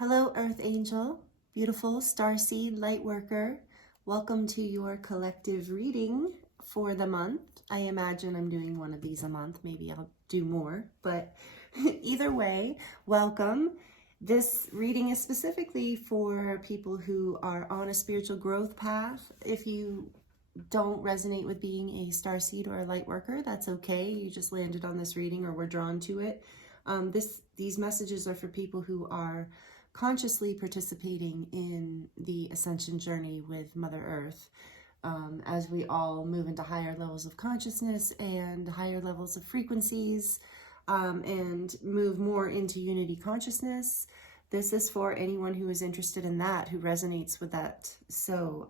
Hello, Earth Angel, beautiful Starseed Lightworker. Welcome to your collective reading for the month. I imagine I'm doing one of these a month. Maybe I'll do more, but either way, welcome. This reading is specifically for people who are on a spiritual growth path. If you don't resonate with being a starseed or a lightworker, that's okay. You just landed on this reading or were drawn to it. These messages are for people who are consciously participating in the ascension journey with Mother Earth, as we all move into higher levels of consciousness and higher levels of frequencies, and move more into unity consciousness. This is for anyone who is interested in that, who resonates with that. So,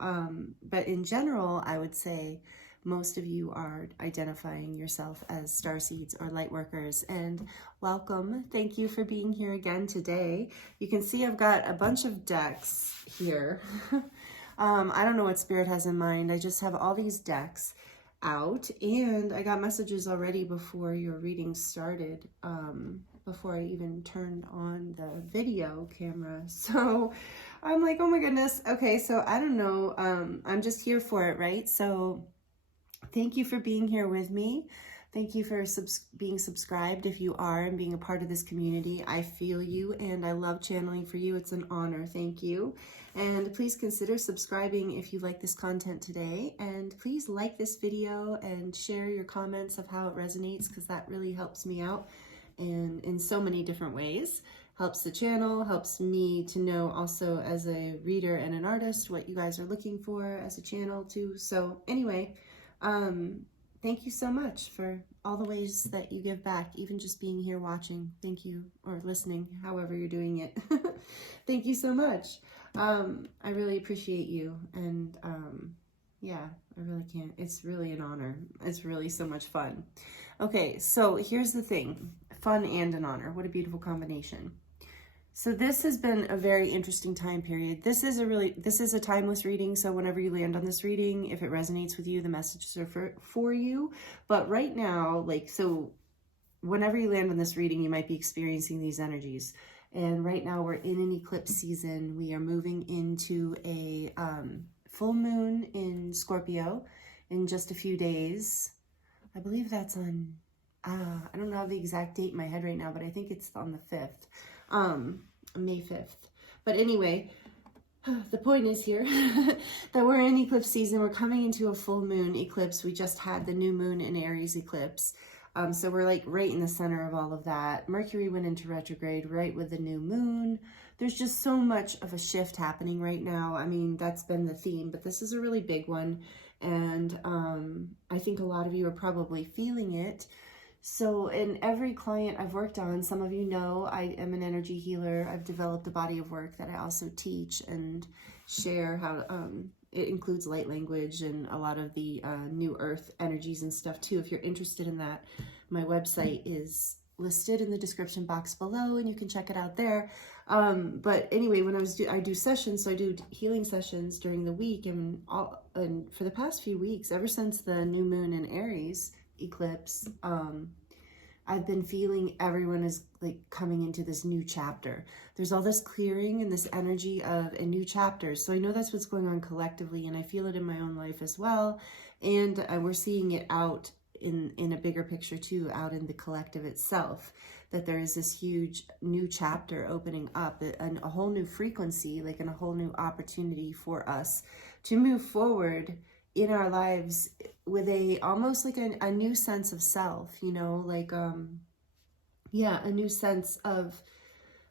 but in general, I would say most of you are identifying yourself as starseeds or lightworkers, and welcome. Thank you for being here again today. You can see I've got a bunch of decks here. I don't know what Spirit has in mind. I just have all these decks out, and I got messages already before your reading started, before I even turned on the video camera. So I'm like, oh my goodness. Okay, so I don't know. I'm just here for it, right? So thank you for being here with me. Thank you for being subscribed if you are, and being a part of this community. I feel you, and I love channeling for you. It's an honor. Thank you. And please consider subscribing if you like this content today. And please like this video and share your comments of how it resonates, because that really helps me out and in so many different ways. Helps the channel, helps me to know also as a reader and an artist what you guys are looking for as a channel too. So anyway, thank you so much for all the ways that you give back, even just being here watching. Thank you, or listening, however you're doing it. Thank you so much. I really appreciate you. And yeah, I really can't. It's really an honor. It's really so much fun. Okay, so here's the thing. Fun and an honor. What a beautiful combination. So this has been a very interesting time period. This is a timeless reading. So whenever you land on this reading, if it resonates with you, the messages are for you. But right now, so whenever you land on this reading, you might be experiencing these energies. And right now we're in an eclipse season. We are moving into a full moon in Scorpio in just a few days. I believe that's on, I don't know the exact date in my head right now, but I think it's on the 5th. May 5th. But anyway, the point is here that we're in eclipse season. We're coming into a full moon eclipse. We just had the new moon in Aries eclipse. So we're like right in the center of all of that. Mercury went into retrograde right with the new moon. There's just so much of a shift happening right now. I mean, that's been the theme, but this is a really big one. And I think a lot of you are probably feeling it. So in every client I've worked on, some of you know I am an energy healer. I've developed a body of work that I also teach and share how it includes light language and a lot of the new earth energies and stuff too. If you're interested in that, my website is listed in the description box below, and you can check it out there. But anyway, when I do sessions, so I do healing sessions during the week, and for the past few weeks, ever since the new moon in Aries eclipse, I've been feeling everyone is like coming into this new chapter. There's all this clearing and this energy of a new chapter. So I know that's what's going on collectively, and I feel it in my own life as well. And we're seeing it out in a bigger picture too, out in the collective itself, that there is this huge new chapter opening up, a whole new frequency, like, and a whole new opportunity for us to move forward in our lives with almost like a new sense of self, you know, like, yeah, a new sense of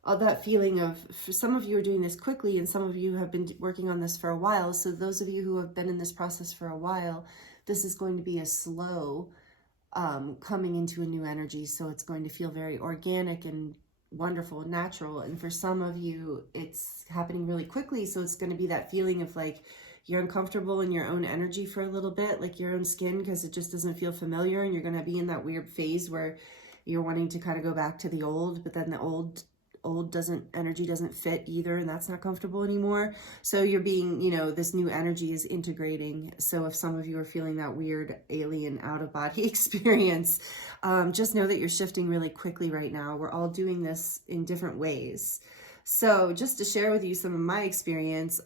all that feeling of, for some of you are doing this quickly, and some of you have been working on this for a while. So those of you who have been in this process for a while, this is going to be a slow coming into a new energy. So it's going to feel very organic and wonderful and natural. And for some of you, it's happening really quickly. So it's going to be that feeling of like, you're uncomfortable in your own energy for a little bit, like your own skin, because it just doesn't feel familiar. And you're going to be in that weird phase where you're wanting to kind of go back to the old, but then the old energy doesn't fit either, and that's not comfortable anymore. So you're being, you know, this new energy is integrating. So if some of you are feeling that weird alien out of body experience, just know that you're shifting really quickly right now. We're all doing this in different ways. So just to share with you some of my experience,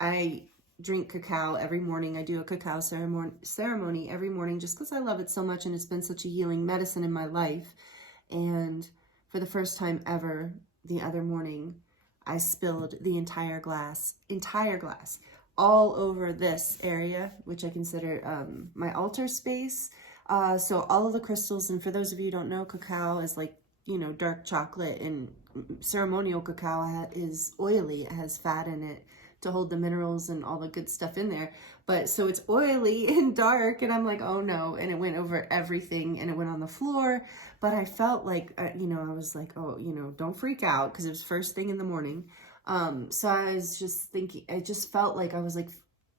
I drink cacao every morning. I do a cacao ceremony every morning just because I love it so much, and it's been such a healing medicine in my life. And for the first time ever, the other morning, I spilled the entire glass, all over this area, which I consider my altar space. So all of the crystals, and for those of you who don't know, cacao is like, you know, dark chocolate, and ceremonial cacao is oily. It has fat in it to hold the minerals and all the good stuff in there. But so it's oily and dark, and I'm like, oh no. And it went over everything, and it went on the floor. But I felt like, you know, I was like, oh, you know, don't freak out, because it was first thing in the morning. So I was just thinking, I just felt like I was like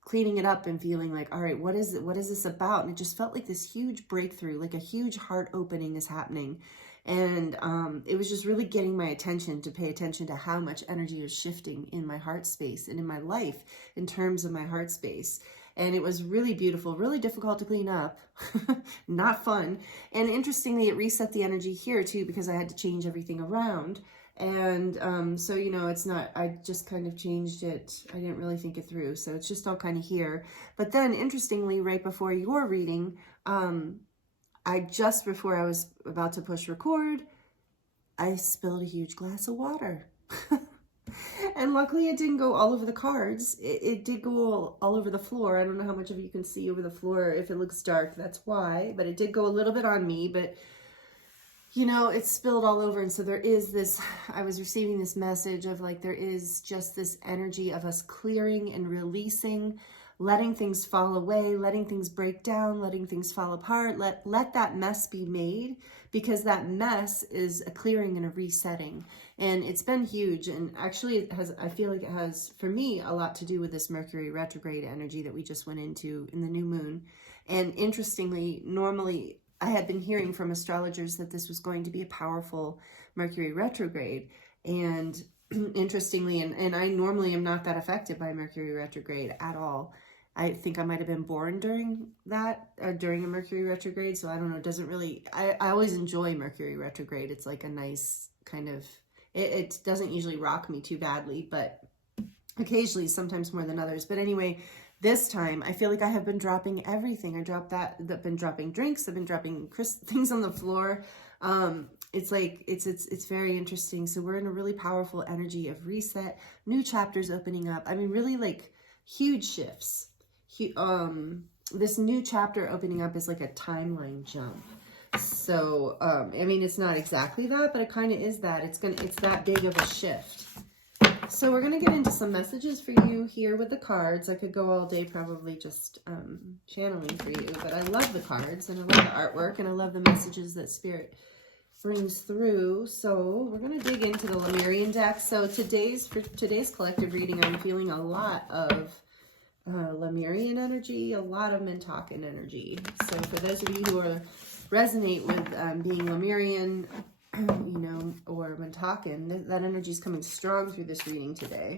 cleaning it up and feeling like, all right, what is it? What is this about? And it just felt like this huge breakthrough, like a huge heart opening is happening. And it was just really getting my attention to pay attention to how much energy is shifting in my heart space and in my life in terms of my heart space. And it was really beautiful, really difficult to clean up, not fun. And interestingly, it reset the energy here too, because I had to change everything around. And so, you know, it's not, I just kind of changed it. I didn't really think it through. So it's just all kind of here. But then interestingly, right before your reading, before I was about to push record, I spilled a huge glass of water. And luckily it didn't go all over the cards. It did go all over the floor. I don't know how much of you can see over the floor. If it looks dark, that's why. But it did go a little bit on me. But, you know, it spilled all over. And so there is this, I was receiving this message of like, there is just this energy of us clearing and releasing, letting things fall away, letting things break down, letting things fall apart. Let that mess be made, because that mess is a clearing and a resetting. And it's been huge. And actually it has, I feel like it has, for me, a lot to do with this Mercury retrograde energy that we just went into in the new moon. And interestingly, normally I had been hearing from astrologers that this was going to be a powerful Mercury retrograde. And interestingly, and I normally am not that affected by Mercury retrograde at all. I think I might have been born during that, during a Mercury retrograde. So I don't know, it doesn't really, I always enjoy Mercury retrograde. It's like a nice kind of, it doesn't usually rock me too badly, but occasionally, sometimes more than others. But anyway, this time I feel like I have been dropping everything. I've been dropping drinks. I've been dropping things on the floor. It's like, it's very interesting. So we're in a really powerful energy of reset, new chapters opening up. I mean, really like huge shifts. This new chapter opening up is like a timeline jump. So, I mean, it's not exactly that, but it kind of is that. It's that big of a shift. So we're going to get into some messages for you here with the cards. I could go all day probably just channeling for you, but I love the cards, and I love the artwork, and I love the messages that Spirit brings through. So we're going to dig into the Lemurian deck. So for today's collective reading, I'm feeling a lot of Lemurian energy, a lot of Mintakan energy. So for those of you who resonate with being Lemurian, you know, or Mintakan, that energy is coming strong through this reading today.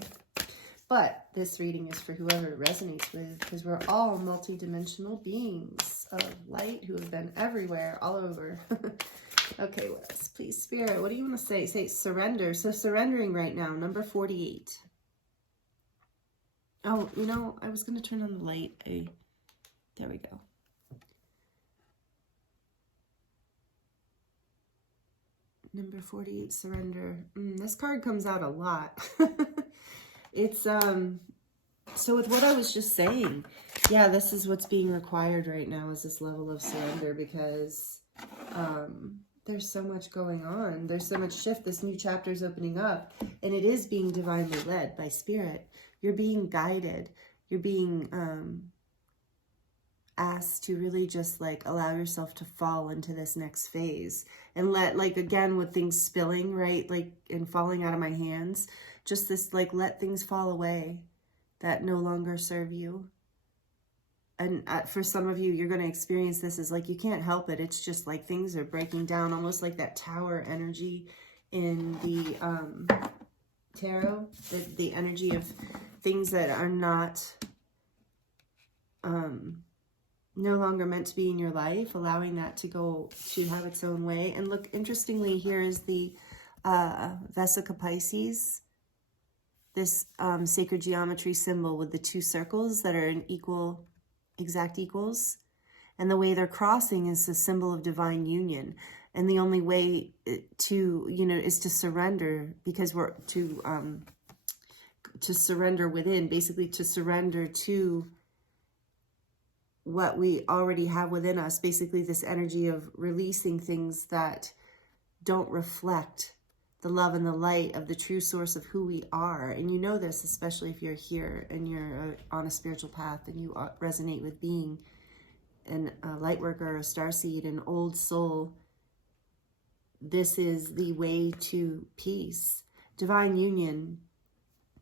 But this reading is for whoever it resonates with, because we're all multi-dimensional beings of light who have been everywhere, all over. Okay, what else? Please, Spirit, what do you want to say? Say surrender. So surrendering right now, number 48. Oh, you know, I was going to turn on the light. There we go. Number 48, surrender. This card comes out a lot. It's, so with what I was just saying, yeah, this is what's being required right now, is this level of surrender, because there's so much going on. There's so much shift. This new chapter is opening up, and it is being divinely led by Spirit. You're being guided. You're being asked to really just like allow yourself to fall into this next phase, and let, like, again, with things spilling, right, like, and falling out of my hands, just this, like, let things fall away that no longer serve you. And for some of you, you're going to experience this as like, you can't help it. It's just like things are breaking down, almost like that tower energy in the tarot, the energy of things that are not no longer meant to be in your life, allowing that to go to have its own way. And look, interestingly, here is the Vesica Pisces, this sacred geometry symbol with the two circles that are in exact equals. And the way they're crossing is the symbol of divine union. And the only way to, is to surrender, because we're to surrender within, basically to surrender to what we already have within us, basically this energy of releasing things that don't reflect the love and the light of the true source of who we are. And you know this, especially if you're here and you're on a spiritual path and you resonate with being a Lightworker or a Starseed, an old soul. This is the way to peace. Divine union,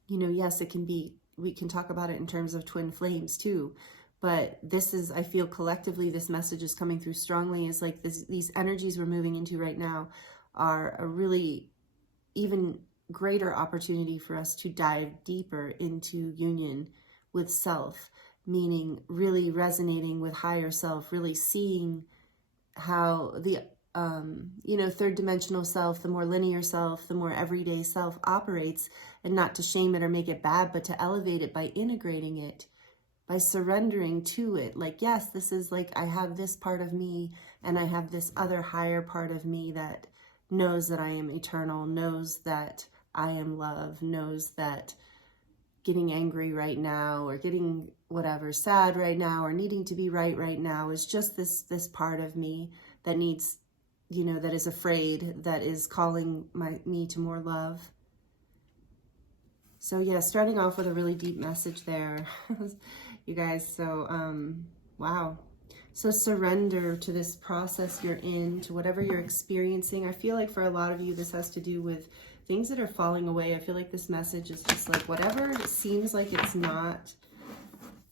yes, it can be, we can talk about it in terms of twin flames too. But this is, I feel collectively, this message is coming through strongly, is like these energies we're moving into right now are a really even greater opportunity for us to dive deeper into union with self, meaning really resonating with higher self, really seeing how the, third dimensional self, the more linear self, the more everyday self operates, and not to shame it or make it bad, but to elevate it by integrating it, by surrendering to it. Like, yes, this is like, I have this part of me and I have this other higher part of me that knows that I am eternal, knows that I am love, knows that getting angry right now or getting whatever sad right now or needing to be right now is just this part of me that needs, that is afraid, that is calling me to more love. So yeah, starting off with a really deep message there, you guys. So, wow. So surrender to this process you're in, to whatever you're experiencing. I feel like for a lot of you, this has to do with things that are falling away. I feel like this message is just like, whatever seems like it's not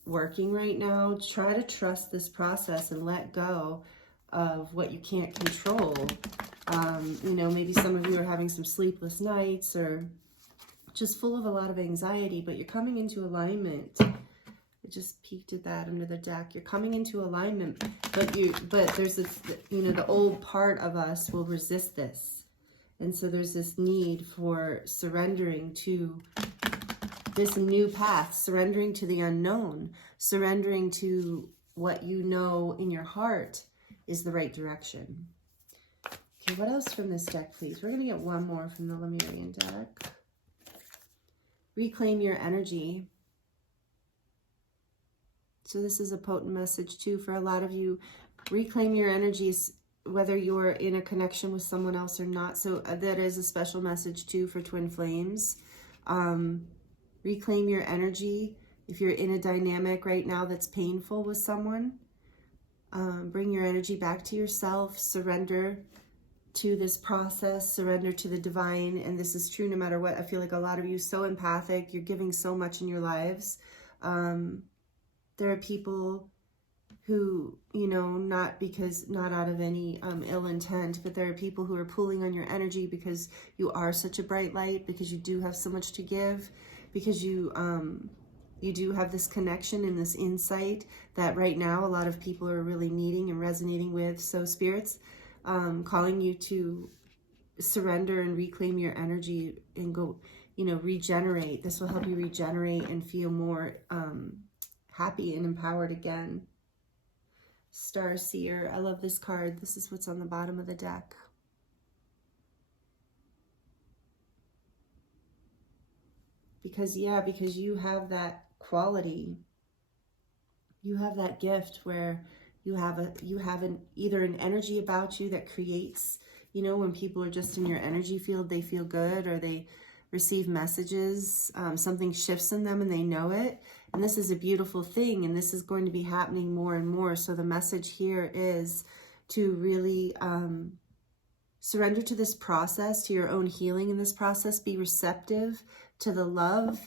working right now, try to trust this process and let go of what you can't control. Maybe some of you are having some sleepless nights or just full of a lot of anxiety, but you're coming into alignment. I just peeked at that under the deck. You're coming into alignment, but there's this, the old part of us will resist this. And so there's this need for surrendering to this new path, surrendering to the unknown, surrendering to what you know in your heart is the right direction. Okay, what else from this deck, please? We're going to get one more from the Lemurian deck. Reclaim your energy. So this is a potent message too for a lot of you. Reclaim your energies, whether you're in a connection with someone else or not. So that is a special message too for twin flames. Reclaim your energy. If you're in a dynamic right now that's painful with someone, bring your energy back to yourself. Surrender to this process. Surrender to the divine. And this is true no matter what. I feel like a lot of you are so empathic. You're giving so much in your lives. There are people who, not out of any ill intent, but there are people who are pulling on your energy because you are such a bright light, because you do have so much to give, because you do have this connection and this insight that right now a lot of people are really needing and resonating with. So Spirit's calling you to surrender and reclaim your energy and go, regenerate. This will help you regenerate and feel more happy and empowered again. Starseer, I love this card. This is what's on the bottom of the deck. Because you have that quality. You have that gift where you have either an energy about you that creates, when people are just in your energy field, they feel good, or they receive messages, something shifts in them and they know it. And this is a beautiful thing, and this is going to be happening more and more. So the message here is to really surrender to this process, to your own healing in this process. Be receptive to the love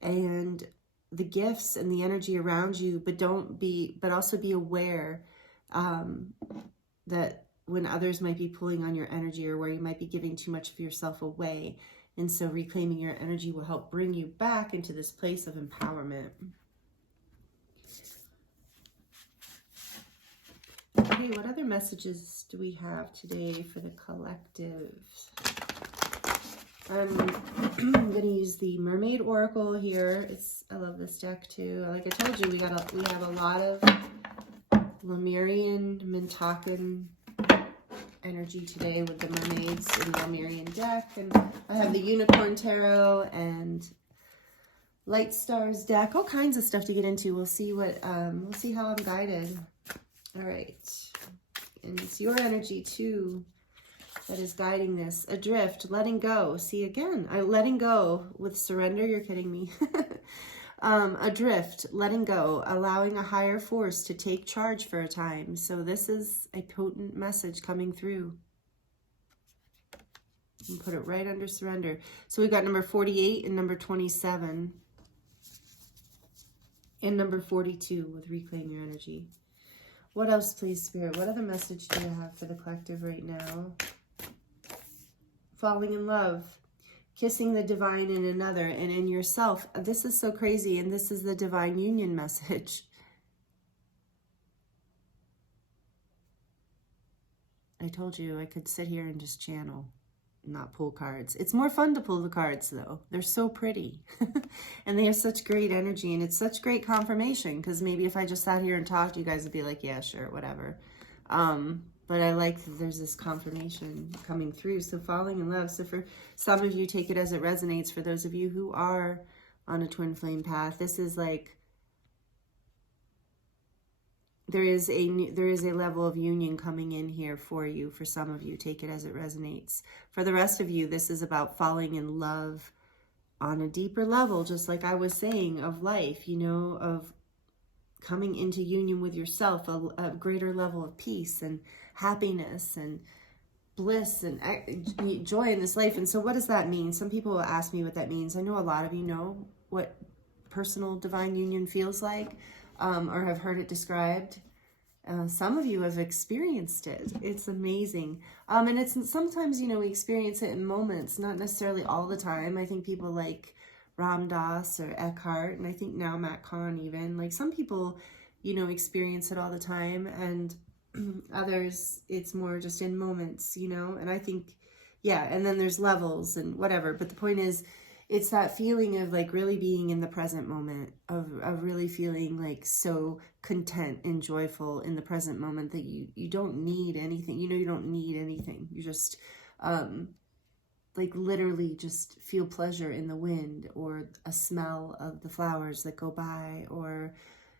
and the gifts and the energy around you, but also be aware that when others might be pulling on your energy, or where you might be giving too much of yourself away. And so reclaiming your energy will help bring you back into this place of empowerment. Okay, what other messages do we have today for the collective? I'm going to use the Mermaid Oracle here. I love this deck too. Like I told you, we have a lot of Lemurian, Mintakan energy today with the Mermaids in the Lemurian deck. And I have the Unicorn Tarot and Light Stars deck. All kinds of stuff to get into. We'll see we'll see how I'm guided. All right. And it's your energy too that is guiding this. Adrift, letting go. See, again, letting go with surrender. You're kidding me. Adrift, letting go, allowing a higher force to take charge for a time. So this is a potent message coming through. And put it right under surrender. So we've got number 48 and number 27. And number 42 with reclaim your energy. What else, please, Spirit? What other message do you have for the collective right now? Falling in love, kissing the divine in another and in yourself. This is so crazy, and this is the divine union message. I told you I could sit here and just channel, not pull cards. It's more fun to pull the cards, though. They're so pretty. And they have such great energy, and it's such great confirmation, because maybe if I just sat here and talked, you guys would be like, yeah, sure, whatever. But I like that there's this confirmation coming through. So falling in love. So for some of you, take it as it resonates. For those of you who are on a twin flame path, this is like, there is a level of union coming in here for you. For some of you, take it as it resonates. For the rest of you, this is about falling in love on a deeper level, just like I was saying, of life, you know, of coming into union with yourself, a greater level of peace and happiness and bliss and joy in this life. And so what does that mean? Some people will ask me what that means. I know a lot of you know what personal divine union feels like, or have heard it described. Some of you have experienced it. It's amazing. And it's sometimes, you know, we experience it in moments, not necessarily all the time. I think people like Ram Dass or Eckhart, and I think now Matt Kahn even, like some people, you know, experience it all the time, and others it's more just in moments, you know. And I think, yeah, and then there's levels and whatever, but the point is, it's that feeling of like really being in the present moment, of really feeling like so content and joyful in the present moment that you don't need anything, you know, you don't need anything. You just like literally just feel pleasure in the wind, or a smell of the flowers that go by, or,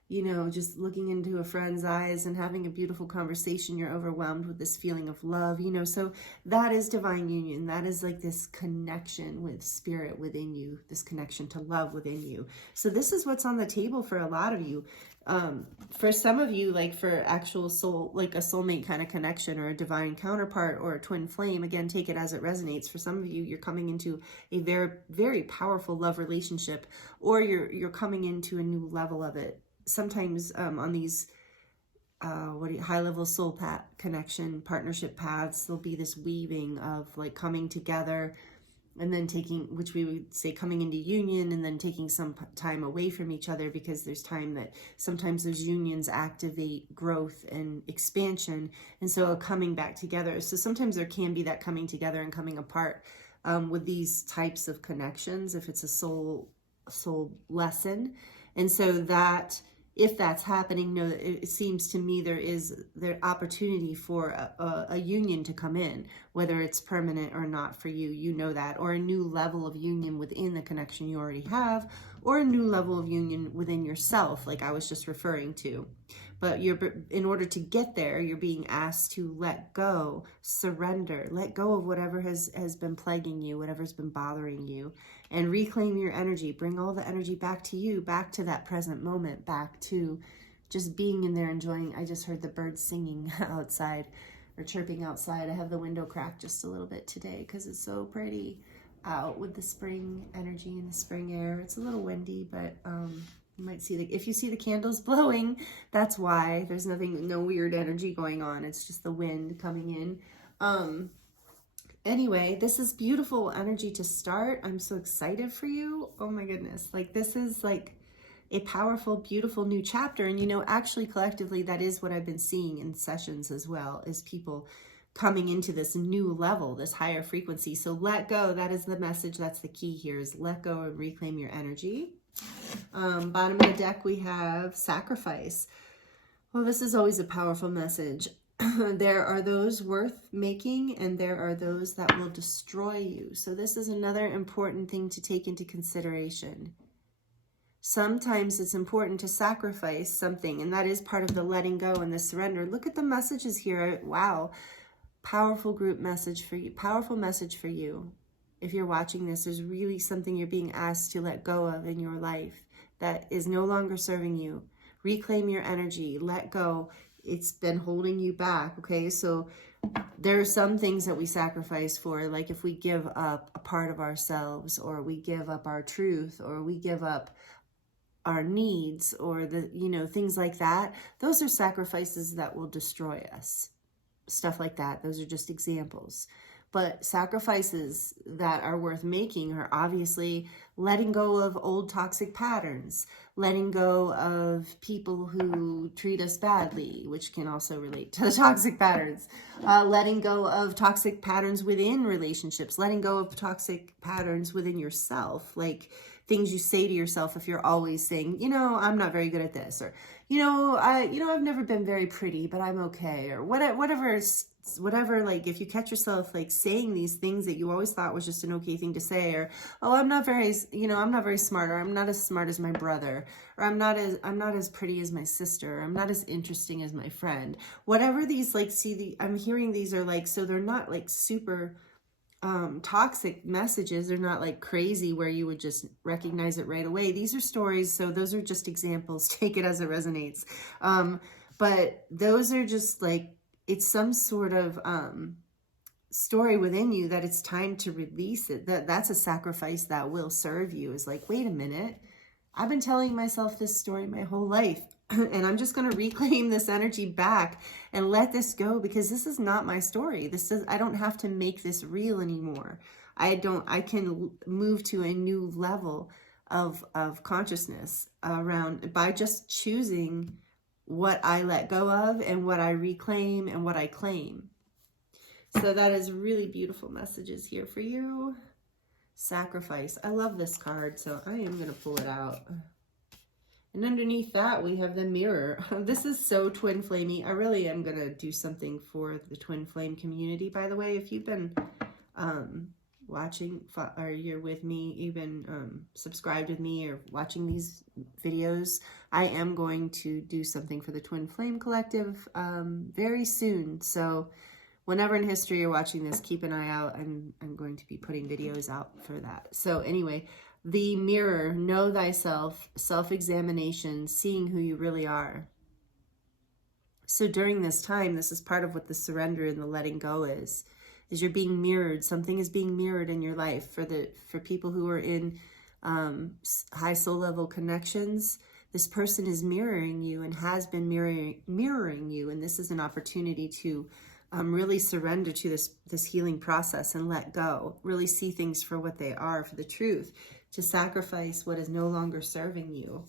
you know, just looking into a friend's eyes and having a beautiful conversation. You're overwhelmed with this feeling of love, you know. So that is divine union. That is like this connection with spirit within you, this connection to love within you. So this is what's on the table for a lot of you. For some of you, like for actual soul, like a soulmate kind of connection, or a divine counterpart, or a twin flame, again, take it as it resonates. For some of you, you're coming into a very, very powerful love relationship, or you're coming into a new level of it. Sometimes on these high-level soul connection partnership paths, there'll be this weaving of like coming together, and then taking, which we would say coming into union, and then taking some time away from each other, because there's time that sometimes those unions activate growth and expansion, and so coming back together. So sometimes there can be that coming together and coming apart with these types of connections, if it's a soul lesson. And so that, if that's happening, know that it seems to me there opportunity for a union to come in, whether it's permanent or not for you, you know that, or a new level of union within the connection you already have, or a new level of union within yourself, like I was just referring to. But in order to get there, you're being asked to let go, surrender, let go of whatever has been plaguing you, whatever's been bothering you, and reclaim your energy. Bring all the energy back to you, back to that present moment, back to just being in there, enjoying. I just heard the birds singing outside, or chirping outside. I have the window cracked just a little bit today because it's so pretty out with the spring energy and the spring air. It's a little windy, but you might see if you see the candles blowing, that's why. There's no weird energy going on. It's just the wind coming in. Anyway, this is beautiful energy to start. I'm so excited for you. Oh my goodness. Like, this is like a powerful, beautiful new chapter. And, you know, actually collectively, that is what I've been seeing in sessions as well, is people coming into this new level, this higher frequency. So let go. That is the message. That's the key here, is let go and reclaim your energy. Bottom of the deck, we have sacrifice. Well, this is always a powerful message. There are those worth making, and there are those that will destroy you. So this is another important thing to take into consideration. Sometimes it's important to sacrifice something, and that is part of the letting go and the surrender. Look at the messages here. Wow. Powerful group message for you. Powerful message for you. If you're watching this, there's really something you're being asked to let go of in your life that is no longer serving you. Reclaim your energy. Let go. It's been holding you back, okay? So there are some things that we sacrifice for, like if we give up a part of ourselves, or we give up our truth, or we give up our needs, or things like that. Those are sacrifices that will destroy us. Stuff like that. Those are just examples. But sacrifices that are worth making are obviously letting go of old toxic patterns, letting go of people who treat us badly, which can also relate to the toxic patterns, letting go of toxic patterns within relationships, letting go of toxic patterns within yourself, like things you say to yourself if you're always saying, I'm not very good at this, or, I've never been very pretty, but I'm okay, or whatever, like if you catch yourself like saying these things that you always thought was just an okay thing to say, or, oh, I'm not very smart, or I'm not as smart as my brother, or I'm not as pretty as my sister, or I'm not as interesting as my friend. Whatever these, like, I'm hearing these are like, so they're not like super toxic messages. They're not like crazy where you would just recognize it right away. These are stories, so those are just examples. Take it as it resonates. But those are just like, it's some sort of story within you that it's time to release it. That's a sacrifice that will serve you. Is like, wait a minute, I've been telling myself this story my whole life, and I'm just going to reclaim this energy back and let this go, because this is not my story. I don't have to make this real anymore. I can move to a new level of consciousness by just choosing what I let go of and what I reclaim and what I claim. So that is really beautiful messages here for you. Sacrifice. I love this card, so I am going to pull it out. And underneath that, we have the Mirror. This is so twin flamey. I really am going to do something for the twin flame community, by the way. If you've been watching, or you're with me, you've been subscribed with me or watching these videos, I am going to do something for the Twin Flame Collective very soon. So whenever in history you're watching this, keep an eye out. I'm going to be putting videos out for that. So anyway, the Mirror, know thyself, self-examination, seeing who you really are. So during this time, this is part of what the surrender and the letting go is you're being mirrored. Something is being mirrored in your life. For people who are in high soul level connections, this person is mirroring you and has been mirroring you. And this is an opportunity to really surrender to this healing process and let go. Really see things for what they are, for the truth. To sacrifice what is no longer serving you.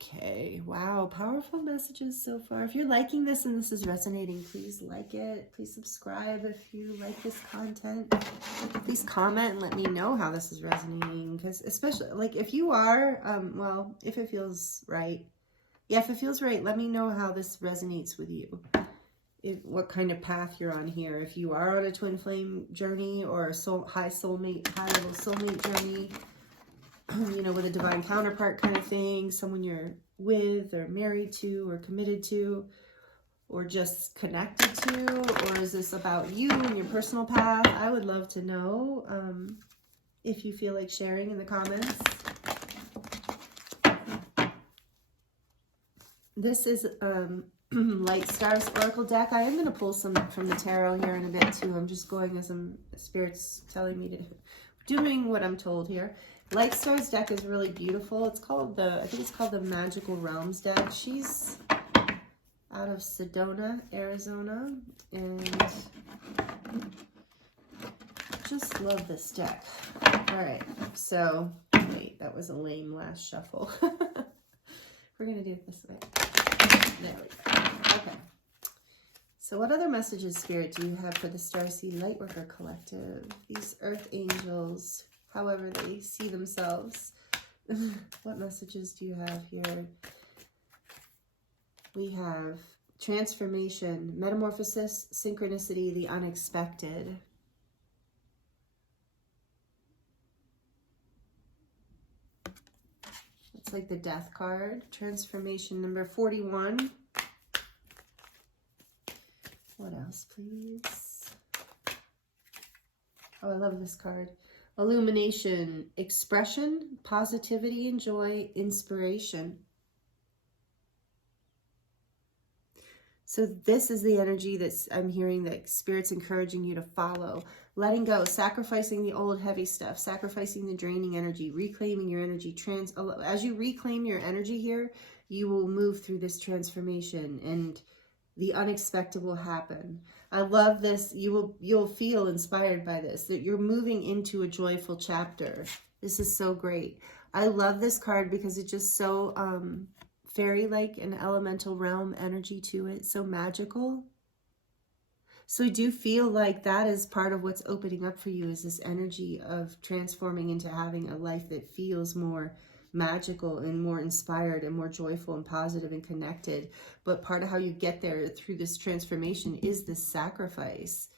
Okay, wow, powerful messages so far. If you're liking this and this is resonating, please like it. Please subscribe if you like this content. Please comment and let me know how this is resonating. Because especially, like, if you are, well, if it feels right. Yeah, if it feels right, let me know how this resonates with you. What kind of path you're on here. If you are on a twin flame journey or a high level soulmate journey, with a divine counterpart kind of thing, someone you're with or married to or committed to or just connected to, or is this about you and your personal path? I would love to know if you feel like sharing in the comments. This is Light Stars Oracle deck. I am going to pull some from the tarot here in a bit too. I'm just going as some spirits telling me to doing what I'm told here. Light Stars deck is really beautiful. It's called I think it's called the Magical Realms deck. She's out of Sedona, Arizona, and just love this deck. All right, so wait, that was a lame last shuffle. We're gonna do it this way. There we go. Okay. So what other messages, Spirit, do you have for the Starseed Lightworker Collective? These Earth Angels, however they see themselves. What messages do you have here? We have transformation, metamorphosis, synchronicity, the unexpected. It's like the Death card. Transformation number 41. What else, please? Oh, I love this card. Illumination, expression, positivity and joy, inspiration. So this is the energy that I'm hearing that Spirit's encouraging you to follow. Letting go, sacrificing the old heavy stuff, sacrificing the draining energy, reclaiming your energy. As you reclaim your energy here, you will move through this transformation and the unexpected will happen. I love this. You'll feel inspired by this, that you're moving into a joyful chapter. This is so great. I love this card because it's just so fairy-like, an elemental realm energy to it, so magical. So I do feel like that is part of what's opening up for you, is this energy of transforming into having a life that feels more magical and more inspired and more joyful and positive and connected. But part of how you get there through this transformation is this sacrifice.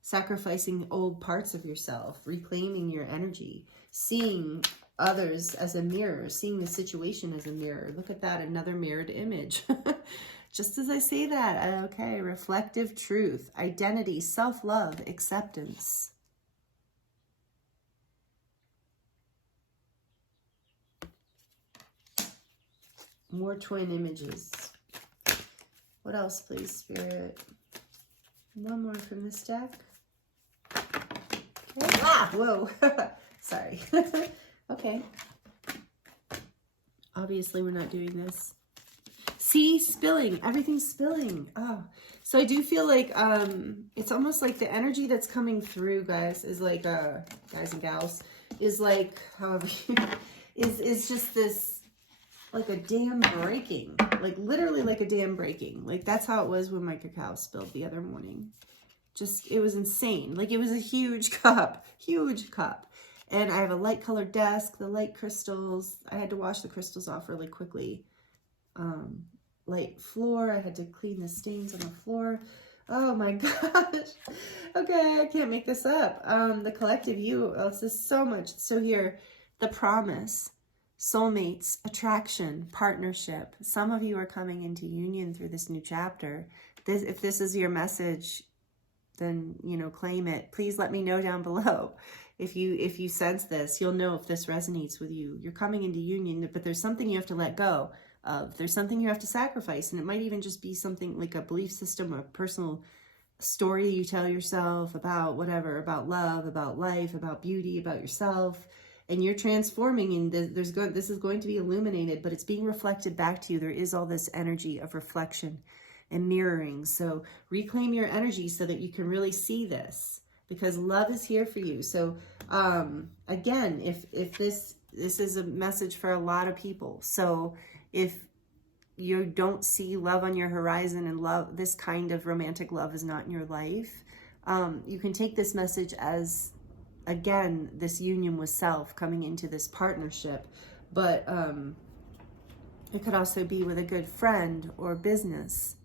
Sacrificing old parts of yourself, reclaiming your energy, seeing others as a mirror, seeing the situation as a mirror. Look at that, another mirrored image. Just as I say that, okay, reflective truth, identity, self-love, acceptance. More twin images. What else, please, Spirit? One more from this deck. Okay. Ah, whoa. Sorry. Okay. Obviously, we're not doing this. See, spilling. Everything's spilling. Oh, so I do feel like it's almost like the energy that's coming through, guys, is like guys and gals, is like, however, is just this, like a dam breaking, like literally like a dam breaking. Like that's how it was when my cacao spilled the other morning. Just, it was insane. Like it was a huge cup, huge cup. And I have a light colored desk, the light crystals. I had to wash the crystals off really quickly. Light floor. I had to clean the stains on the floor. Oh my gosh. Okay, I can't make this up. The collective you, this is so much. So here, the promise, soulmates, attraction, partnership. Some of you are coming into union through this new chapter. If this is your message, then, you know, claim it. Please let me know down below. If you sense this, you'll know if this resonates with you. You're coming into union, but there's something you have to let go of. There's something you have to sacrifice, and it might even just be something like a belief system, a personal story you tell yourself about whatever, about love, about life, about beauty, about yourself. And you're transforming, and this is going to be illuminated, but it's being reflected back to you. There is all this energy of reflection and mirroring. So reclaim your energy so that you can really see this, because love is here for you. So again, if this is a message for a lot of people. So if you don't see love on your horizon, and love, this kind of romantic love is not in your life, you can take this message as, again, this union with self, coming into this partnership. But it could also be with a good friend or business.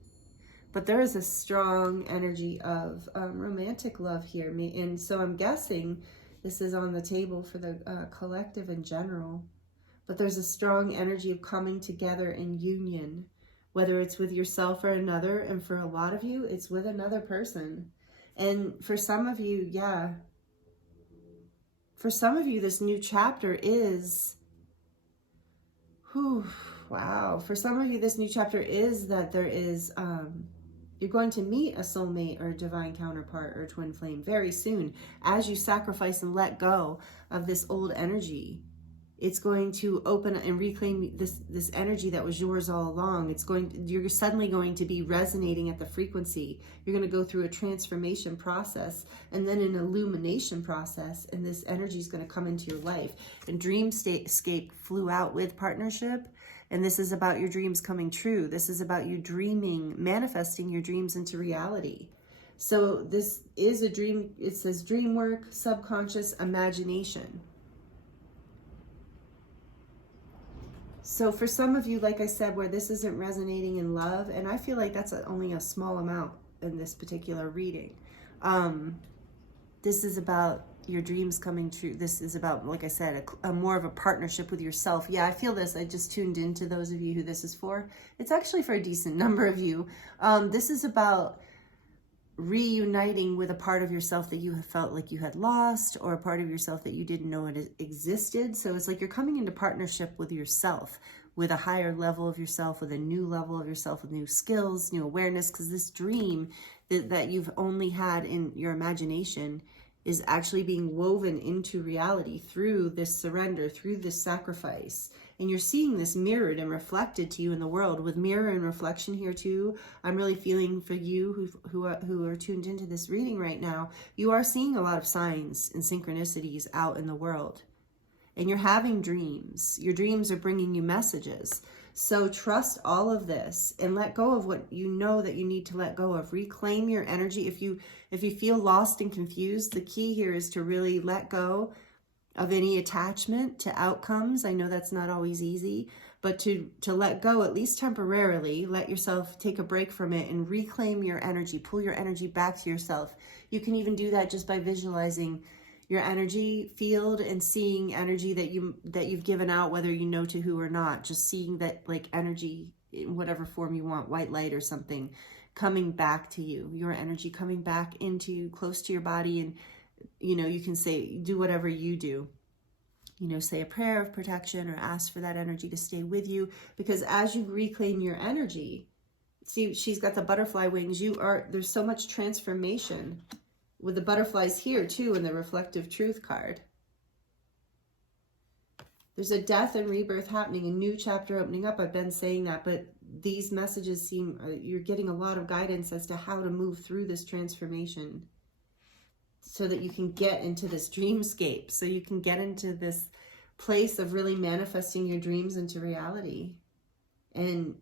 But there is a strong energy of romantic love here. And so I'm guessing this is on the table for the collective in general. But there's a strong energy of coming together in union, whether it's with yourself or another. And for a lot of you, it's with another person. And for some of you, yeah. For some of you, this new chapter is, wow. For some of you, this new chapter is that there is, you're going to meet a soulmate or a divine counterpart or twin flame very soon. As you sacrifice and let go of this old energy, it's going to open and reclaim this energy that was yours all along. You're suddenly going to be resonating at the frequency. You're going to go through a transformation process and then an illumination process, and this energy is going to come into your life. And Dreamscape flew out with partnership, And this is about your dreams coming true. This is about you dreaming, manifesting your dreams into reality. So this is a dream. It says dream work, subconscious, imagination. So for some of you, like I said, where this isn't resonating in love, and I feel like that's only a small amount in this particular reading. This is about your dreams coming true. This is about, like I said, a more of a partnership with yourself. Yeah, I feel this. I just tuned into those of you who this is for. It's actually for a decent number of you. This is about reuniting with a part of yourself that you have felt like you had lost, or a part of yourself that you didn't know it existed. So it's like you're coming into partnership with yourself, with a higher level of yourself, with a new level of yourself, with new skills, new awareness, because this dream that you've only had in your imagination is actually being woven into reality through this surrender, through this sacrifice. And you're seeing this mirrored and reflected to you in the world. With mirror and reflection here too, I'm really feeling for you who are tuned into this reading right now. You are seeing a lot of signs and synchronicities out in the world. And you're having dreams. Your dreams are bringing you messages. So trust all of this and let go of what you know that you need to let go of. Reclaim your energy. If you feel lost and confused, the key here is to really let go of any attachment to outcomes. I know that's not always easy, but to let go, at least temporarily, let yourself take a break from it and reclaim your energy, pull your energy back to yourself. You can even do that just by visualizing your energy field and seeing energy that you've given out, whether you know to who or not, just seeing that like energy in whatever form you want, white light or something, coming back to you, your energy coming back into close to your body. And you can say, do whatever you do, say a prayer of protection or ask for that energy to stay with you, because as you reclaim your energy, see, she's got the butterfly wings. There's so much transformation with the butterflies here too in the reflective truth card. There's a death and rebirth happening, a new chapter opening up. I've been saying that, but these messages seem, you're getting a lot of guidance as to how to move through this transformation so that you can get into this dreamscape, so you can get into this place of really manifesting your dreams into reality. And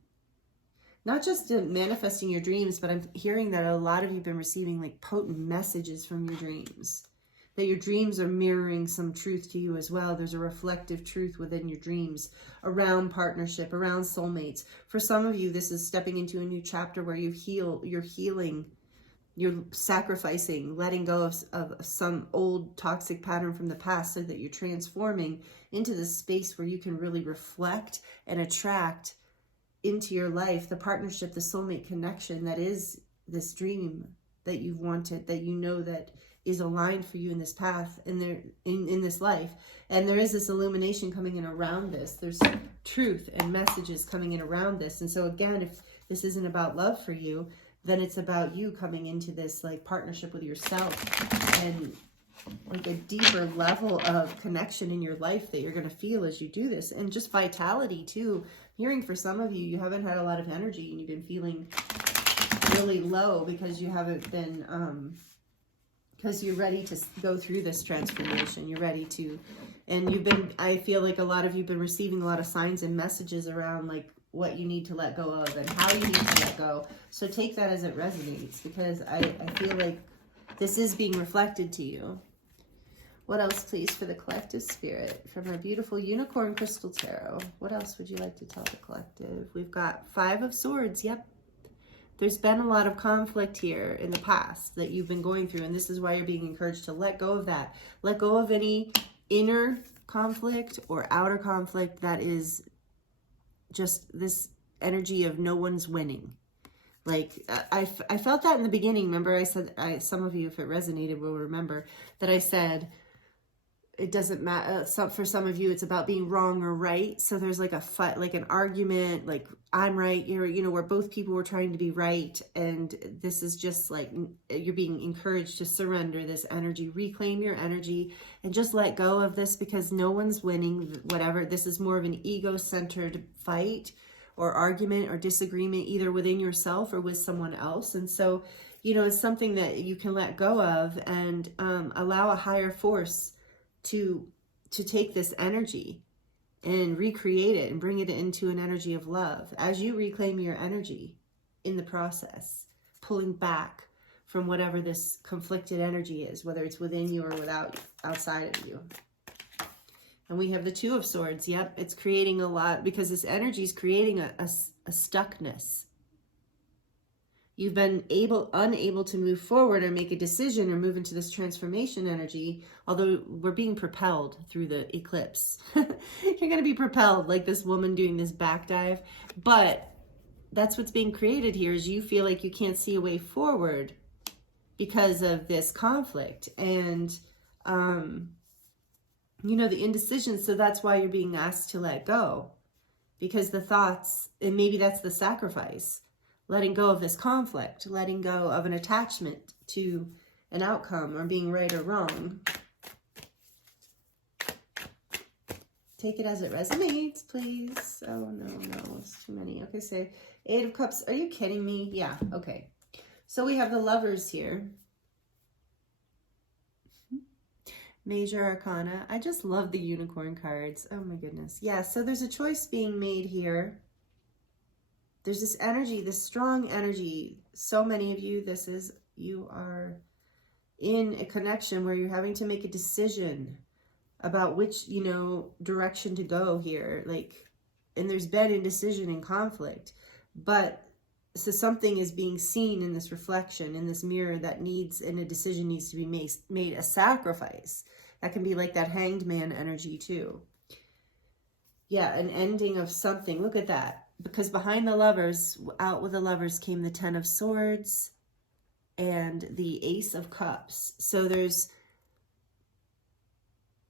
not just manifesting your dreams, but I'm hearing that a lot of you have been receiving like potent messages from your dreams, that your dreams are mirroring some truth to you as well. There's a reflective truth within your dreams around partnership, around soulmates. For some of you, this is stepping into a new chapter where you're healing, you're sacrificing, letting go of some old toxic pattern from the past, so that you're transforming into this space where you can really reflect and attract into your life the partnership, the soulmate connection that is this dream that you've wanted, that that is aligned for you in this path, in this life. And there is this illumination coming in around this. There's truth and messages coming in around this. And so again, if this isn't about love for you, then it's about you coming into this like partnership with yourself and like a deeper level of connection in your life that you're going to feel as you do this. And just vitality too. Hearing for some of you, you haven't had a lot of energy and you've been feeling really low because you haven't been, because you're ready to go through this transformation. You're ready to, and I feel like a lot of you have been receiving a lot of signs and messages around like what you need to let go of and how you need to let go. So take that as it resonates, because I feel like this is being reflected to you. What else, please, for the collective spirit from our beautiful Unicorn Crystal Tarot? What else would you like to tell the collective? We've got 5 of Swords. Yep. There's been a lot of conflict here in the past that you've been going through, and this is why you're being encouraged to let go of that. Let go of any inner conflict or outer conflict that is just this energy of no one's winning. Like, I felt that in the beginning. Remember, I said, some of you, if it resonated, will remember that I said, it doesn't matter. For some of you, it's about being wrong or right. So there's like a fight, like an argument, like I'm right, where both people were trying to be right. And this is just like, you're being encouraged to surrender this energy, reclaim your energy, and just let go of this, because no one's winning, whatever. This is more of an ego-centered fight or argument or disagreement, either within yourself or with someone else. And so, it's something that you can let go of and allow a higher force to take this energy and recreate it and bring it into an energy of love as you reclaim your energy in the process, pulling back from whatever this conflicted energy is, whether it's within you or outside of you. And we have the Two of Swords. Yep, it's creating a lot, because this energy is creating a stuckness. You've been unable to move forward or make a decision or move into this transformation energy, although we're being propelled through the eclipse. You're going to be propelled like this woman doing this back dive. But that's what's being created here, is you feel like you can't see a way forward because of this conflict and, you know, the indecision. So that's why you're being asked to let go, because the thoughts, and maybe that's the sacrifice. Letting go of this conflict, letting go of an attachment to an outcome or being right or wrong. Take it as it resonates, please. Oh, no, it's too many. Okay, say Eight of Cups. Are you kidding me? Yeah, okay. So we have the Lovers here. Major Arcana. I just love the unicorn cards. Oh my goodness. Yeah, so there's a choice being made here. There's this energy, this strong energy. So many of you, you are in a connection where you're having to make a decision about which, you know, direction to go here. Like, and there's been indecision and conflict. But so something is being seen in this reflection, in this mirror, that needs, and a decision needs to be made, a sacrifice. That can be like that Hanged Man energy too. Yeah, an ending of something. Look at that. Because behind the Lovers, out with the Lovers, came the Ten of Swords and the Ace of Cups. So there's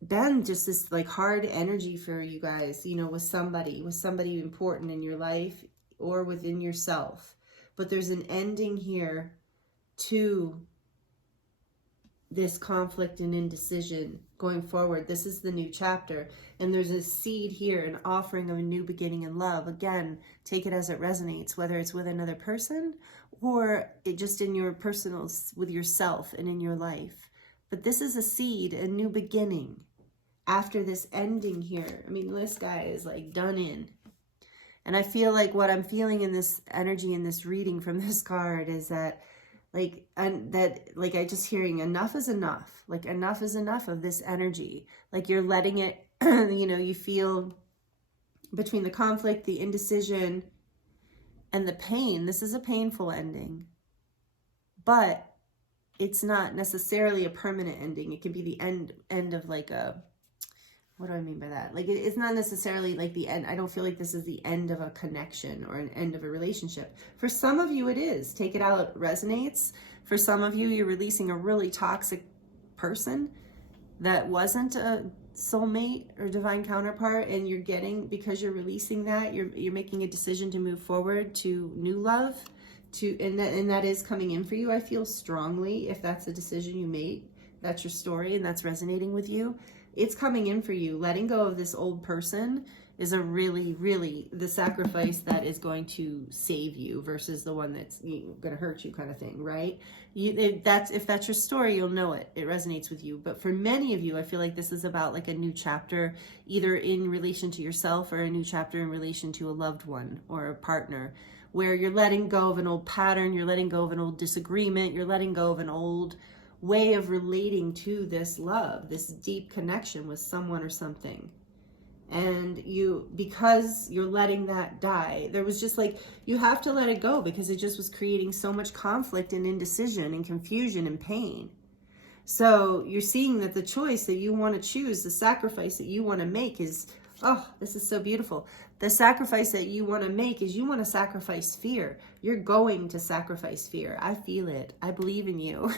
been just this like hard energy for you guys, you know, with somebody important in your life or within yourself. But there's an ending here to this conflict and indecision going forward. This is the new chapter, and there's a seed here, an offering of a new beginning in love. Again, take it as it resonates, whether it's with another person or it just in your personals with yourself and in your life. But this is a seed, a new beginning after this ending here. I mean, this guy is like done in. And I feel like what I'm feeling in this energy, in this reading from this card, is that I just hearing enough is enough. Like enough is enough of this energy. Like you're letting it, you know, you feel between the conflict, the indecision, and the pain. This is a painful ending, but it's not necessarily a permanent ending. It can be the end of like a, what do I mean by that? Like it's not necessarily like the end. I don't feel like this is the end of a connection or an end of a relationship. For some of you it is. Take it out, it resonates. For some of you, you're releasing a really toxic person that wasn't a soulmate or divine counterpart, and you're getting, because you're releasing that, you're making a decision to move forward to new love, and that is coming in for you. I feel strongly, if that's a decision you made, that's your story and that's resonating with you, it's coming in for you. Letting go of this old person is a really, really the sacrifice that is going to save you versus the one that's going to hurt you, kind of thing, right? If that's your story, you'll know it. It resonates with you. But for many of you, I feel like this is about like a new chapter, either in relation to yourself or a new chapter in relation to a loved one or a partner, where you're letting go of an old pattern, you're letting go of an old disagreement, you're letting go of an old way of relating to this love, this deep connection with someone or something. And because you're letting that die, there was just like, you have to let it go, because it just was creating so much conflict and indecision and confusion and pain. So you're seeing that the choice that you want to choose, the sacrifice that you want to make is, oh, this is so beautiful. The sacrifice that you want to make is, you want to sacrifice fear. You're going to sacrifice fear. I feel it. I believe in you.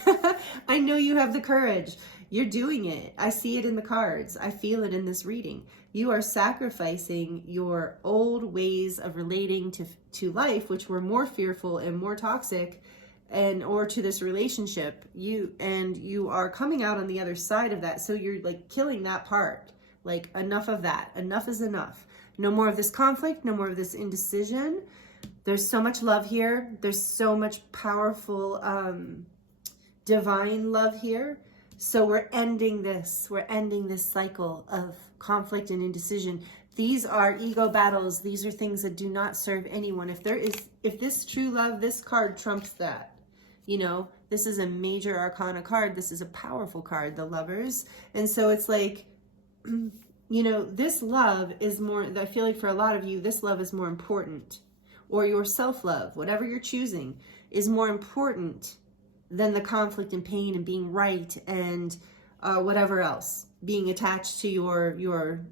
I know you have the courage. You're doing it. I see it in the cards. I feel it in this reading. You are sacrificing your old ways of relating to life, which were more fearful and more toxic, or to this relationship. You are coming out on the other side of that. So you're like killing that part. Like, enough of that. Enough is enough. No more of this conflict. No more of this indecision. There's so much love here. There's so much powerful divine love here. So we're ending this cycle of conflict and indecision. These are ego battles. These are things that do not serve anyone. If this true love, this card trumps that. You know, this is a major arcana card. This is a powerful card, the Lovers. And so it's like, you know, this love is more, I feel like for a lot of you, this love is more important. Or your self-love, whatever you're choosing, is more important than the conflict and pain and being right and whatever else. Being attached to your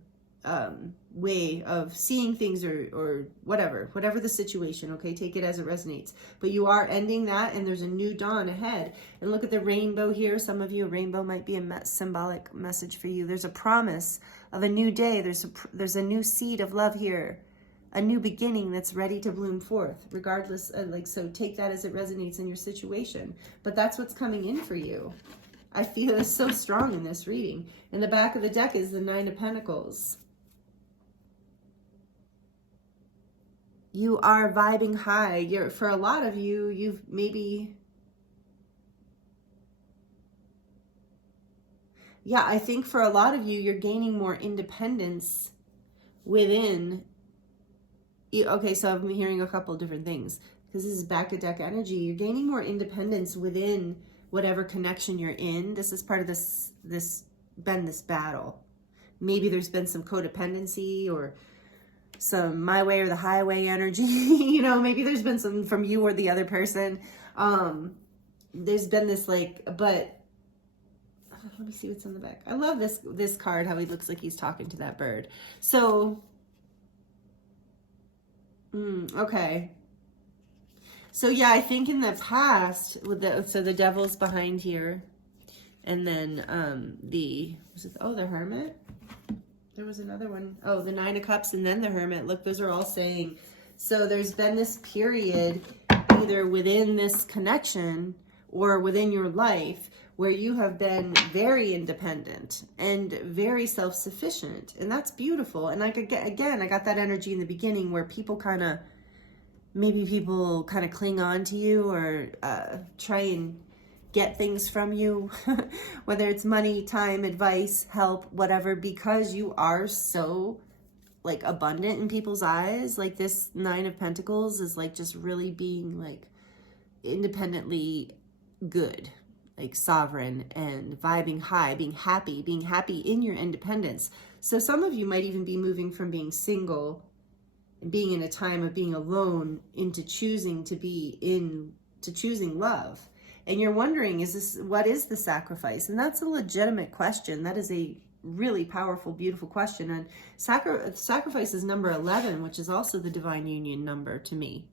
way of seeing things or whatever the situation, okay? Take it as it resonates. But you are ending that, and there's a new dawn ahead. And look at the rainbow here. Some of you, a rainbow might be a symbolic message for you. There's a promise of a new day. There's a new seed of love here. A new beginning that's ready to bloom forth, regardless, so take that as it resonates in your situation. But that's what's coming in for you. I feel it's so strong in this reading. In the back of the deck is the Nine of Pentacles. You are vibing high. For a lot of you, you've maybe... Yeah, I think for a lot of you, you're gaining more independence within... Okay, so I'm hearing a couple of different things. Because this is back to deck energy. You're gaining more independence within whatever connection you're in. This is part of this battle. Maybe there's been some codependency or some my way or the highway energy. You know, maybe there's been some from you or the other person. There's been this but let me see what's on the back. I love this card, how he looks like he's talking to that bird. So okay. So yeah, I think in the past with the devil's behind here, and then the Hermit. There was another one. Oh, the Nine of Cups and then the Hermit. Look, those are all saying. So there's been this period either within this connection or within your life where you have been very independent and very self-sufficient. And that's beautiful. And I got that energy in the beginning where people kind of cling on to you or try and get things from you, whether it's money, time, advice, help, whatever, because you are so abundant in people's eyes. Like this Nine of Pentacles is just really being independently good, sovereign and vibing high, being happy in your independence. So some of you might even be moving from being single and being in a time of being alone into choosing love. And you're wondering, what is the sacrifice? And that's a legitimate question. That is a really powerful, beautiful question. And sacrifice is number 11, which is also the divine union number to me.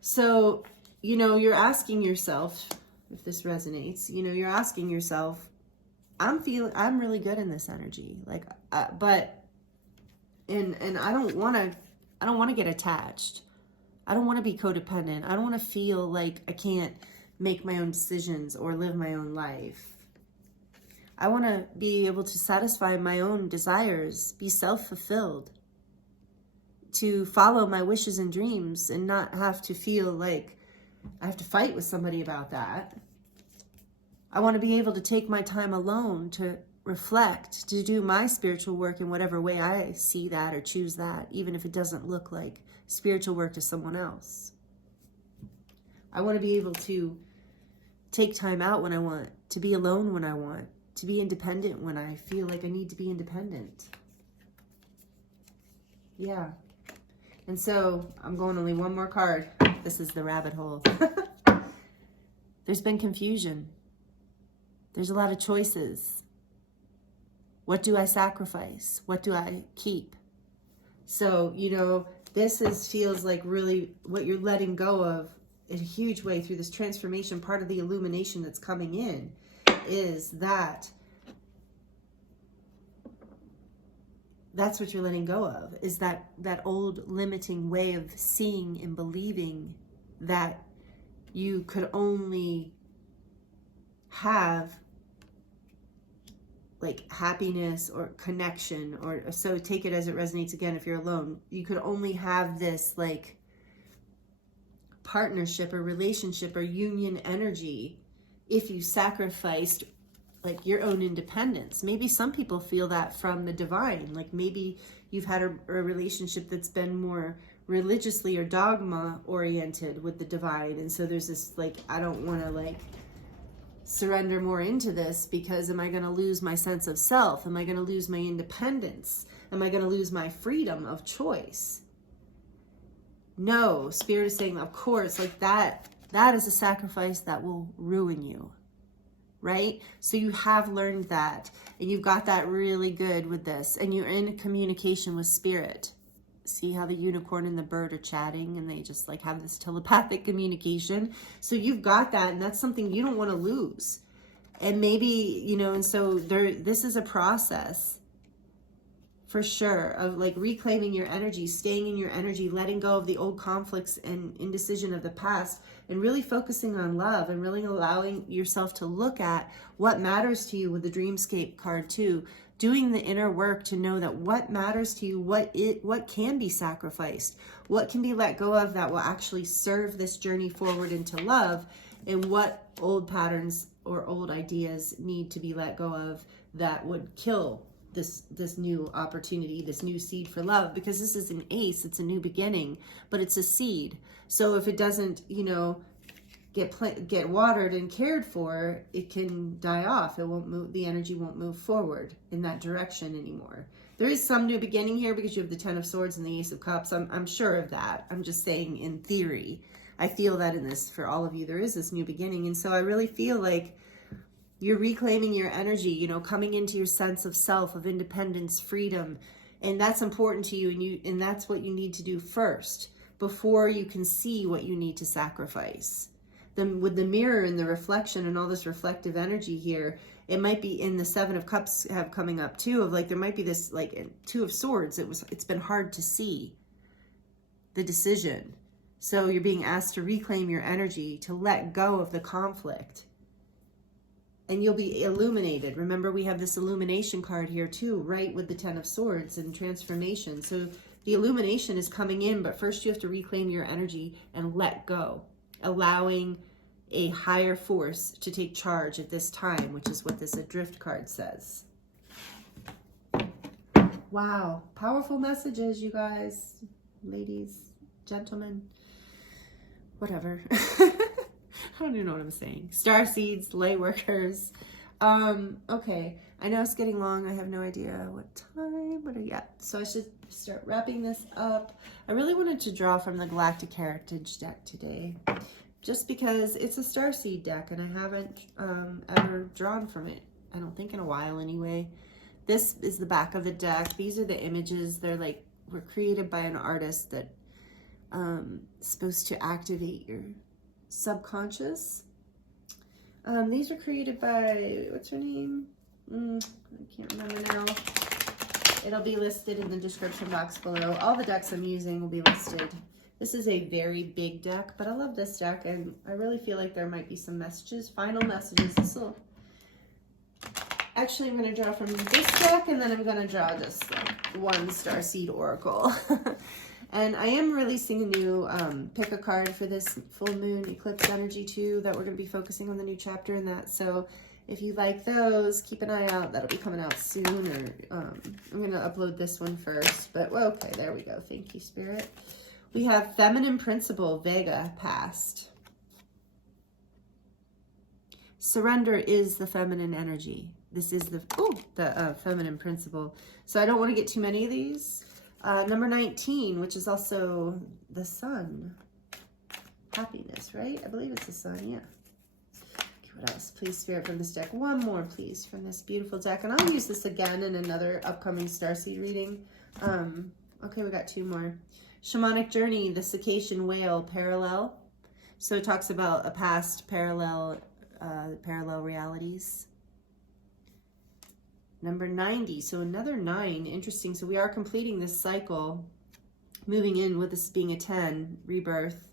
So, you're asking yourself, if this resonates, you're asking yourself, I'm really good in this energy. But I don't want to get attached. I don't want to be codependent. I don't want to feel like I can't make my own decisions or live my own life. I want to be able to satisfy my own desires, be self-fulfilled, to follow my wishes and dreams and not have to feel like I have to fight with somebody about that. I want to be able to take my time alone to reflect, to do my spiritual work in whatever way I see that or choose that, even if it doesn't look like spiritual work to someone else. I want to be able to take time out when I want, to be alone when I want, to be independent when I feel like I need to be independent. Yeah. And so I'm going only one more card. This is the rabbit hole. There's been confusion. There's a lot of choices. What do I sacrifice? What do I keep? So, this feels like really what you're letting go of in a huge way through this transformation. Part of the illumination that's coming in is that's what you're letting go of, is that old limiting way of seeing and believing that you could only have happiness or connection, or so take it as it resonates again. If you're alone, you could only have this partnership or relationship or union energy if you sacrificed like your own independence. Maybe some people feel that from the divine. Like maybe you've had a relationship that's been more religiously or dogma oriented with the divine. And so there's this like, I don't want to like surrender more into this because am I going to lose my sense of self? Am I going to lose my independence? Am I going to lose my freedom of choice? No, Spirit is saying, of course, like that is a sacrifice that will ruin you, right? So you have learned that, and you've got that really good with this, and you're in communication with Spirit. See how the unicorn and the bird are chatting, and they just like have this telepathic communication. So you've got that, and that's something you don't want to lose. And maybe, you know, and so this is a process for sure of like reclaiming your energy, staying in your energy, letting go of the old conflicts and indecision of the past, and really focusing on love and really allowing yourself to look at what matters to you with the Dreamscape card too. Doing the inner work to know that what matters to you, what can be sacrificed, what can be let go of that will actually serve this journey forward into love, and what old patterns or old ideas need to be let go of that would kill this new opportunity, this new seed for love. Because this is an ace, it's a new beginning, but it's a seed. So if it doesn't, you know, get watered and cared for, it can die off. It won't move, the energy won't move forward in that direction anymore. There is some new beginning here because you have the Ten of Swords and the Ace of Cups. I'm sure of that. I'm just saying in theory. I feel that in this, for all of you, there is this new beginning. And so I really feel like you're reclaiming your energy, you know, coming into your sense of self, of independence, freedom. And that's important to you, and that's what you need to do first before you can see what you need to sacrifice. With the mirror and the reflection and all this reflective energy here, it might be in the Seven of Cups have coming up too, of like there might be this like Two of Swords. It's been hard to see the decision. So you're being asked to reclaim your energy, to let go of the conflict. And you'll be illuminated. Remember, we have this illumination card here too, right, with the Ten of Swords and transformation. So the illumination is coming in, but first you have to reclaim your energy and let go, allowing a higher force to take charge at this time, which is what this Adrift card says. Wow, powerful messages, you guys, ladies, gentlemen, whatever. I don't even know what I'm saying. Starseeds, Lightworkers. Okay, I know it's getting long. I have no idea what time, but yeah. So I should start wrapping this up. I really wanted to draw from the Galactic Heritage deck today, just because it's a Starseed deck, and I haven't ever drawn from it. I don't think in a while anyway. This is the back of the deck. These are the images. They're like, were created by an artist that supposed to activate your subconscious. These were created by, what's her name? I can't remember now. It'll be listed in the description box below. All the decks I'm using will be listed. This is a very big deck, but I love this deck, and I really feel like there might be some messages, final messages. Actually, I'm going to draw from this deck, and then I'm going to draw just like one Starseed Oracle. And I am releasing a new pick a card for this full moon eclipse energy too, that we're going to be focusing on the new chapter in that. So if you like those, keep an eye out. That'll be coming out soon. Or I'm going to upload this one first. But well, okay, there we go. Thank you, Spirit. We have Feminine Principle, Vega, past. Surrender is the feminine energy. This is the Feminine Principle. So I don't want to get too many of these. Number 19, which is also the sun. Happiness, right? I believe it's the sun, yeah. Okay, what else? Please, Spirit, from this deck. One more, please, from this beautiful deck. And I'll use this again in another upcoming Starseed reading. Okay, we got two more. Shamanic Journey, the Cicacian Whale, Parallel. So it talks about a past parallel realities. Number 90, so another 9, interesting. So we are completing this cycle, moving in with this being a 10, rebirth.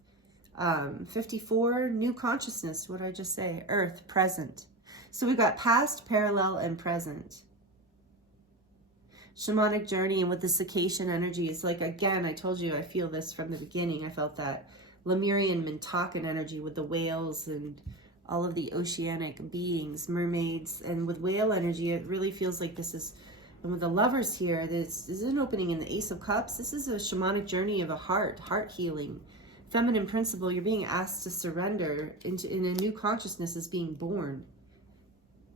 54, new consciousness, what did I just say? Earth, present. So we've got past, parallel, and present. Shamanic journey, and with the Cicacian energy, it's like, again, I told you, I feel this from the beginning. I felt that Lemurian Mintakan energy with the whales and all of the oceanic beings, mermaids, and with whale energy, it really feels like this is, and with the lovers here, this is an opening in the Ace of Cups. This is a shamanic journey of a heart healing. Feminine principle, you're being asked to surrender in a new consciousness is being born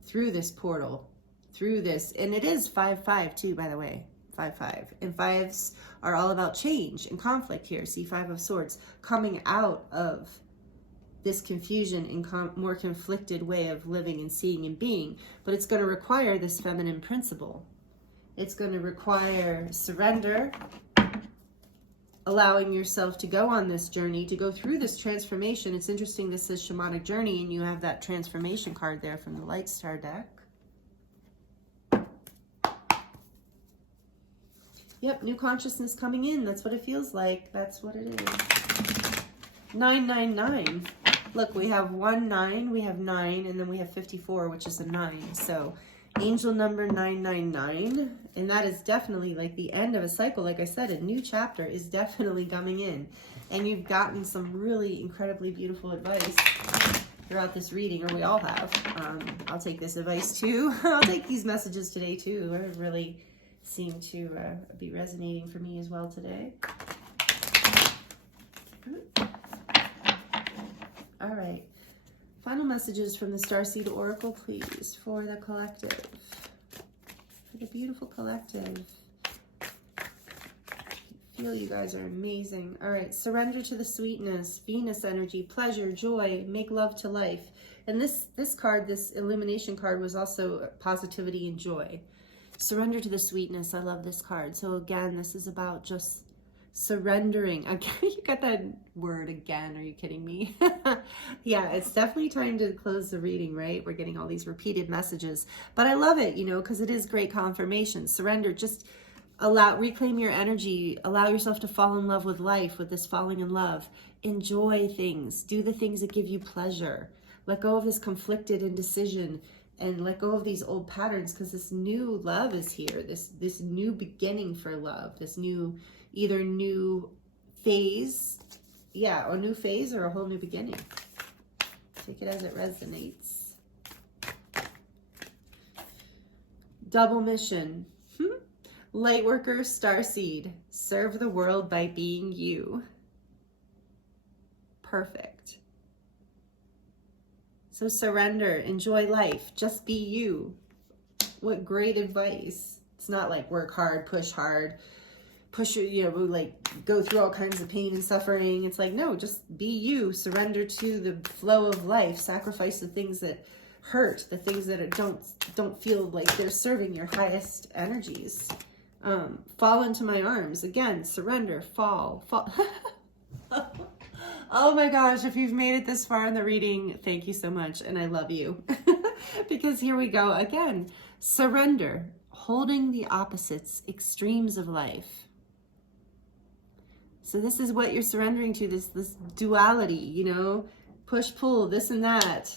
through this portal, through this. And it is 5-5 too, by the way, 5-5. And fives are all about change and conflict here. See, 5 of Swords, coming out of this confusion and more conflicted way of living and seeing and being. But it's going to require this feminine principle. It's going to require surrender, allowing yourself to go on this journey, to go through this transformation. It's interesting, this is shamanic journey, and you have that transformation card there from the Light Star deck. Yep, new consciousness coming in. That's what it feels like. That's what it is. 999. Look, we have 19, we have 9, and then we have 54, which is a 9. So angel number 999, and that is definitely like the end of a cycle. Like I said, a new chapter is definitely coming in, and you've gotten some really incredibly beautiful advice throughout this reading, or we all have. I'll take this advice too. I'll take these messages today too. They really seem to be resonating for me as well today. All right. Final messages from the Starseed Oracle, please, for the collective. For the beautiful collective. I feel you guys are amazing. All right. Surrender to the sweetness, Venus energy, pleasure, joy, make love to life. And this card, this illumination card, was also positivity and joy. Surrender to the sweetness. I love this card. So again, this is about just surrendering. Again, you got that word again. Are you kidding me? Yeah, it's definitely time to close the reading, right? We're getting all these repeated messages, but I love it, you know, because it is great confirmation. Surrender, just reclaim your energy, allow yourself to fall in love with life, with this falling in love. Enjoy things, do the things that give you pleasure. Let go of this conflicted indecision and let go of these old patterns, because this new love is here, this new beginning for love, this new, either new phase, yeah, a new phase or a whole new beginning. Take it as it resonates. Double mission. Lightworker, Starseed, serve the world by being you. Perfect. So surrender, enjoy life, just be you. What great advice. It's not like work hard, push, you know, like go through all kinds of pain and suffering. It's like, no, just be you. Surrender to the flow of life. Sacrifice the things that hurt, the things that don't feel like they're serving your highest energies. Fall into my arms. Again, surrender, fall. Oh my gosh, if you've made it this far in the reading, thank you so much, and I love you. Because here we go again. Surrender, holding the opposites, extremes of life. So this is what you're surrendering to, this duality, you know, push, pull, this and that.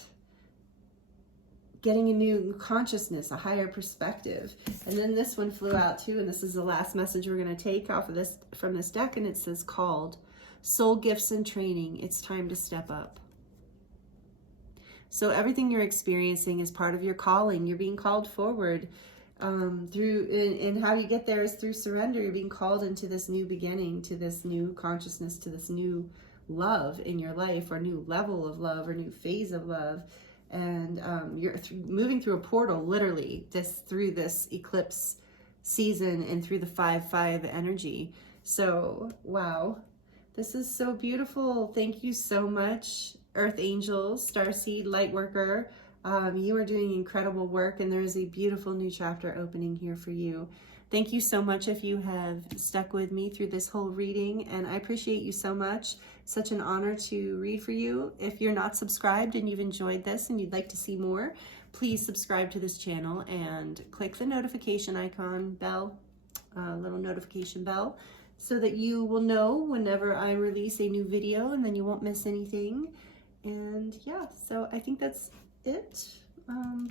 Getting a new consciousness, a higher perspective. And then this one flew out too, and this is the last message we're going to take off of this, from this deck, and it says called. Soul gifts and training, it's time to step up. So everything you're experiencing is part of your calling. You're being called forward and how you get there is through surrender. You're being called into this new beginning, to this new consciousness, to this new love in your life, or new level of love, or new phase of love. And you're moving through a portal, literally, through this eclipse season and through the 5-5 energy. So, wow. This is so beautiful. Thank you so much, Earth Angels, Starseed, Lightworker. You are doing incredible work, and there is a beautiful new chapter opening here for you. Thank you so much if you have stuck with me through this whole reading, and I appreciate you so much. Such an honor to read for you. If you're not subscribed and you've enjoyed this and you'd like to see more, please subscribe to this channel and click the notification icon bell, little notification bell, so that you will know whenever I release a new video, and then you won't miss anything. And yeah, so I think that's it.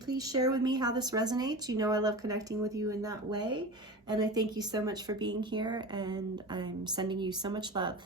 Please share with me how this resonates. You know I love connecting with you in that way. And I thank you so much for being here, and I'm sending you so much love.